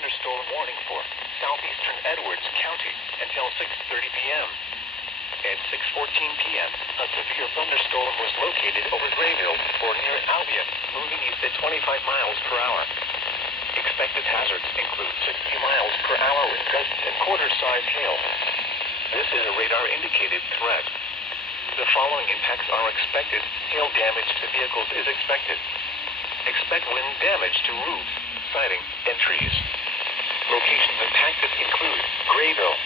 thunderstorm warning for southeastern Edwards County until 6:30 p.m. At 6:14 p.m., a severe thunderstorm was located over Grayville or near Albion, moving east at 25 miles per hour. Expected hazards include 60 miles per hour wind gusts and quarter-size hail. This is a radar-indicated threat. The following impacts are expected. Hail damage to vehicles is expected. Expect wind damage to roofs, siding, and trees. Locations impacted include Grayville,